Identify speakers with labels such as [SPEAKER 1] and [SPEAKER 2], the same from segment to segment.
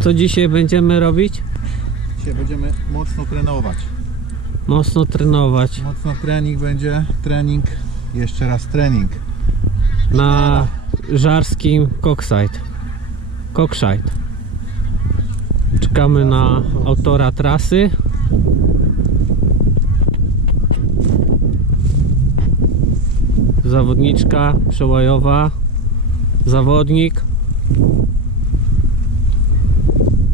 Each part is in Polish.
[SPEAKER 1] Co dzisiaj będziemy robić?
[SPEAKER 2] Dzisiaj będziemy mocno trenować.
[SPEAKER 1] Mocno trenować
[SPEAKER 2] Mocno trening będzie, trening, jeszcze raz trening.
[SPEAKER 1] na żarskim Coxside. Coxside. Czekamy na autora trasy. Zawodniczka przełajowa. Zawodnik.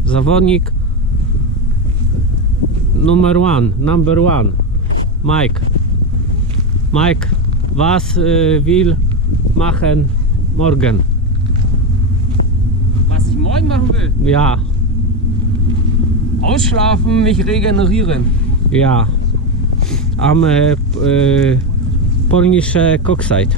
[SPEAKER 1] Zawodnik numer one, number one. Mike. Mike, was y, will machen morgen?
[SPEAKER 3] Was ich morgen machen will?
[SPEAKER 1] Ja,
[SPEAKER 3] Ausschlafen, mich regenerieren.
[SPEAKER 1] ja. Am y, polnische Coxside.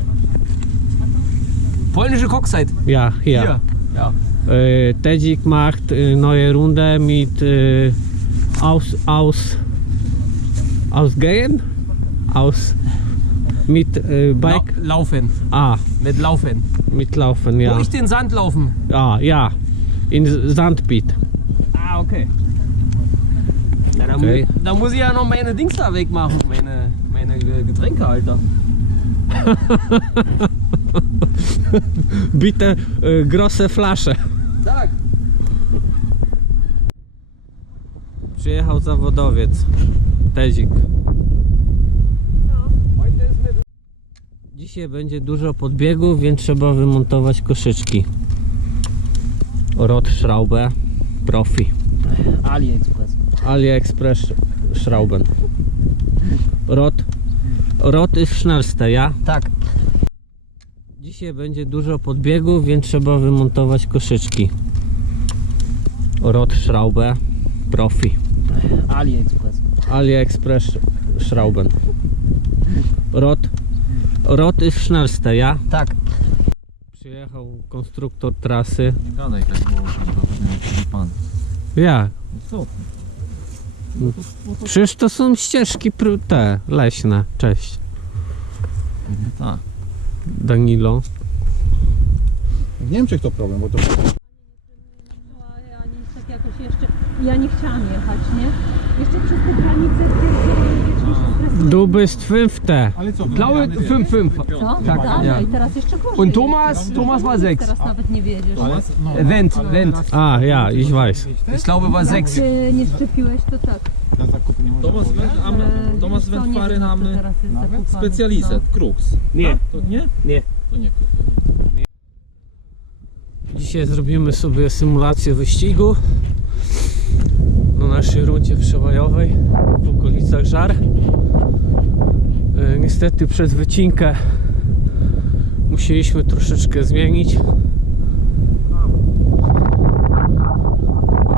[SPEAKER 3] Polnische Cockzeit.
[SPEAKER 1] Ja, hier.
[SPEAKER 3] Hier. Ja.
[SPEAKER 1] Äh, Tedzik macht äh, neue Runde mit äh, aus, aus, ausgehen, aus, mit äh, Bike,
[SPEAKER 3] laufen.
[SPEAKER 1] ah,
[SPEAKER 3] Mit Laufen.
[SPEAKER 1] mit Laufen, ja.
[SPEAKER 3] Durch den Sand laufen.
[SPEAKER 1] Ja, ja, in Sandpit.
[SPEAKER 3] Ah, okay. Ja, dann,
[SPEAKER 1] Okay.
[SPEAKER 3] mu- dann muss ich ja noch meine Dings da wegmachen. Meine, meine Ge- Getränkehalter.
[SPEAKER 1] Bitte äh, große Flasche.
[SPEAKER 3] Tak.
[SPEAKER 1] Przyjechał zawodowiec,
[SPEAKER 3] ist mit
[SPEAKER 1] Dzisiaj będzie dużo podbiegów, więc trzeba wymontować koszyczki. Rotschraube Profi.
[SPEAKER 3] AliExpress.
[SPEAKER 1] AliExpress Schrauben. Rot. Rot ist schnellste, ja?
[SPEAKER 3] Tak.
[SPEAKER 1] Dzisiaj będzie dużo podbiegów, więc trzeba wymontować koszyczki. Rotschraube Profi.
[SPEAKER 3] AliExpress.
[SPEAKER 1] AliExpress Schrauben. Rot. Rot ist schnellste, ja?
[SPEAKER 3] Tak.
[SPEAKER 1] Przyjechał konstruktor trasy.
[SPEAKER 2] Nie gadaj tak, bo bo pan.
[SPEAKER 1] Ja.
[SPEAKER 2] Co?
[SPEAKER 1] Przecież to są ścieżki te leśne. Cześć.
[SPEAKER 2] Tak.
[SPEAKER 1] Danilo.
[SPEAKER 2] W Niemczech to problem, bo to
[SPEAKER 4] Ja nie tak jakoś jeszcze. Ja nie chciałam jechać, nie? Jeszcze przez się stresuję.
[SPEAKER 1] Du bist fünfte.
[SPEAKER 2] Ale co?
[SPEAKER 3] Blaue 5-5.
[SPEAKER 4] Co?
[SPEAKER 3] Tak,
[SPEAKER 4] Tak,
[SPEAKER 3] ja.
[SPEAKER 4] i teraz jeszcze gorzej.
[SPEAKER 3] Und Thomas, Thomas war 6.
[SPEAKER 4] Teraz nawet nie wiedziesz.
[SPEAKER 2] Ale, no,
[SPEAKER 3] Wendt, Wendt.
[SPEAKER 1] A, ja, ich weiß.
[SPEAKER 3] Ich glaube war
[SPEAKER 4] Jak
[SPEAKER 3] 6.
[SPEAKER 4] się nie szczepiłeś, to tak.
[SPEAKER 2] Dla zakupy nie można
[SPEAKER 5] Thomas
[SPEAKER 4] teraz jest
[SPEAKER 2] Nawet
[SPEAKER 4] zakupane.
[SPEAKER 5] Spezialise, Krux.
[SPEAKER 3] Nie.
[SPEAKER 5] To nie?
[SPEAKER 3] Nie.
[SPEAKER 5] To nie Krux. to nie.
[SPEAKER 1] Dzisiaj zrobimy sobie symulację wyścigu na naszej rundzie przełajowej w okolicach Żar. E, Niestety przez wycinkę musieliśmy troszeczkę zmienić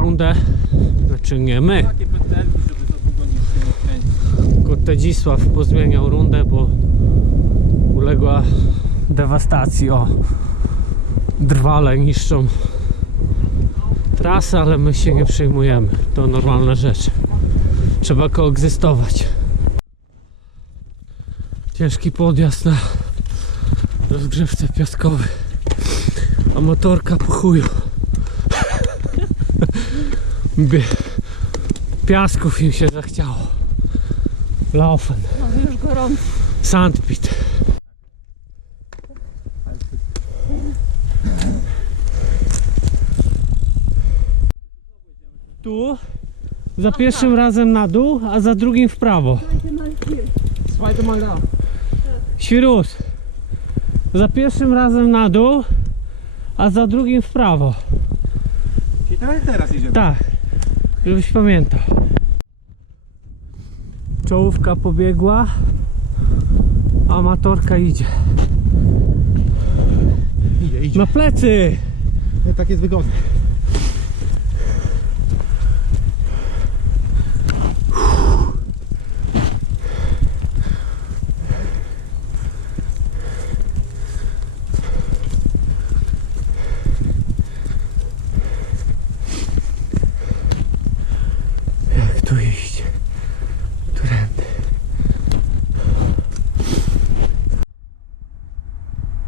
[SPEAKER 1] rundę. Znaczy nie my,
[SPEAKER 5] Takie pętelki, żeby za długo nie się nie kręcić.
[SPEAKER 1] tylko Tedzisław pozmieniał rundę, bo uległa dewastacji. O, drwale niszczą trasę, ale my się nie przejmujemy. To normalna rzecz. Trzeba koegzystować. Ciężki podjazd na rozgrzewce piaskowej. A motorka po chuju. Piasków im się zachciało. Laufen.
[SPEAKER 4] No już gorąco.
[SPEAKER 1] Sandpit. Tu za pierwszym razem na dół, a za drugim w prawo.
[SPEAKER 3] Zweite Mal da.
[SPEAKER 1] Świrus. Za pierwszym razem na dół, a za drugim w prawo.
[SPEAKER 2] I teraz, jedziemy.
[SPEAKER 1] Tak, żebyś pamiętał. Czołówka pobiegła, amatorka idzie.
[SPEAKER 2] Idzie, idzie.
[SPEAKER 1] Na plecy!
[SPEAKER 2] Tak jest wygodnie.
[SPEAKER 1] Jak tu iść? Którędy?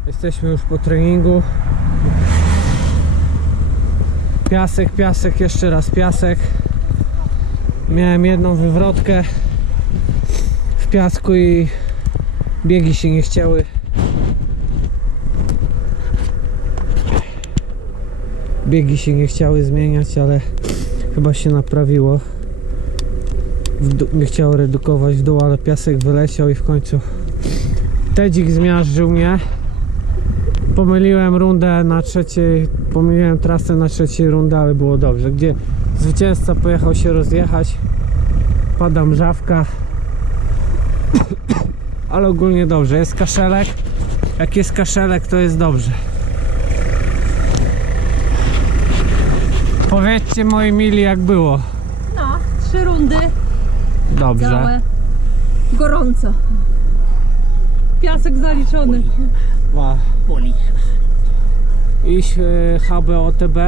[SPEAKER 1] Jesteśmy już po treningu. Piasek, piasek, jeszcze raz piasek. Miałem jedną wywrotkę w piasku i biegi się nie chciały. Biegi się nie chciały zmieniać, ale chyba się naprawiło. Nie chciało redukować w dół, ale piasek wyleciał i w końcu Tedzik zmiażdżył mnie. Pomyliłem rundę na trzeciej, pomyliłem trasę na trzeciej rundę, ale było dobrze. Gdzie zwycięzca pojechał się rozjechać, pada mrzawka, ale ogólnie dobrze. Jest kaszelek, jak jest kaszelek to jest dobrze. Powiedzcie moi mili jak było.
[SPEAKER 4] No, trzy rundy.
[SPEAKER 1] Dobrze.
[SPEAKER 4] Całe. Gorąco. Piasek zaliczony.
[SPEAKER 1] War. Ich äh, habe OTB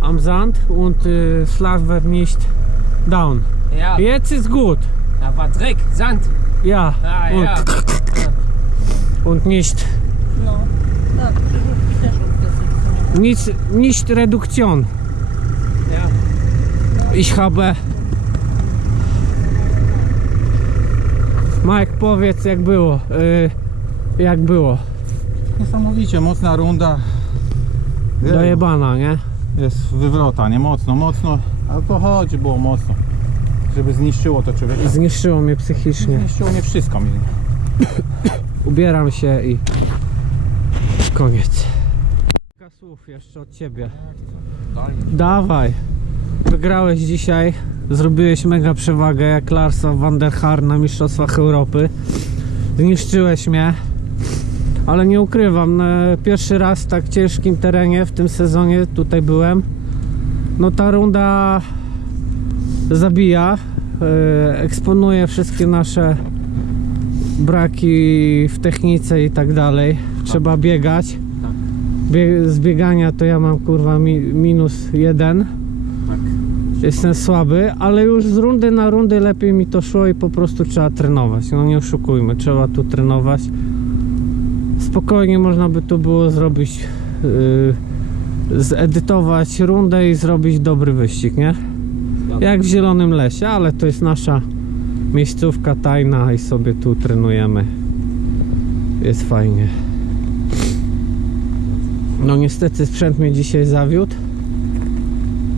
[SPEAKER 1] am Sand und äh, Schlag wird nicht down.
[SPEAKER 3] Ja,
[SPEAKER 1] Jetzt ist gut.
[SPEAKER 3] da war Dreck, Sand.
[SPEAKER 1] Ja.
[SPEAKER 3] Ah,
[SPEAKER 1] und,
[SPEAKER 3] ja.
[SPEAKER 1] und nicht,
[SPEAKER 4] No. Tak,
[SPEAKER 1] nicht, nicht Reduktion.
[SPEAKER 3] Ja.
[SPEAKER 1] Ich habe. Mike, powiedz jak było. Yy, jak było.
[SPEAKER 2] Niesamowicie, mocna runda. Wielu.
[SPEAKER 1] Dojebana, nie?
[SPEAKER 2] Jest wywrota, nie mocno, mocno, ale to chodzi, było mocno. Żeby zniszczyło to człowieka.
[SPEAKER 1] Zniszczyło mnie psychicznie.
[SPEAKER 2] Zniszczyło nie wszystko mi.
[SPEAKER 1] Ubieram się i koniec. Kilka słów jeszcze od ciebie. Dawaj. Wygrałeś dzisiaj. Zrobiłeś mega przewagę jak Larsa van der Haar na Mistrzostwach Europy. Zniszczyłeś mnie. Ale nie ukrywam, pierwszy raz w tak ciężkim terenie w tym sezonie tutaj byłem. No ta runda zabija. e, Eksponuje wszystkie nasze braki w technice i tak dalej. Trzeba biegać. Bie z biegania to ja mam kurwa mi minus jeden.
[SPEAKER 3] Tak.
[SPEAKER 1] Jestem słaby, ale już z rundy na rundę lepiej mi to szło i po prostu trzeba trenować. No nie oszukujmy, trzeba tu trenować. Spokojnie można by tu było zrobić, yy, zedytować rundę i zrobić dobry wyścig, nie? Jak w Zielonym Lesie, ale to jest nasza miejscówka tajna i sobie tu trenujemy. Jest fajnie. No niestety sprzęt mnie dzisiaj zawiódł.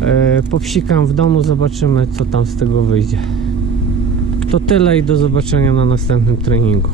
[SPEAKER 1] E, popsikam w domu, zobaczymy co tam z tego wyjdzie. To tyle i do zobaczenia na następnym treningu.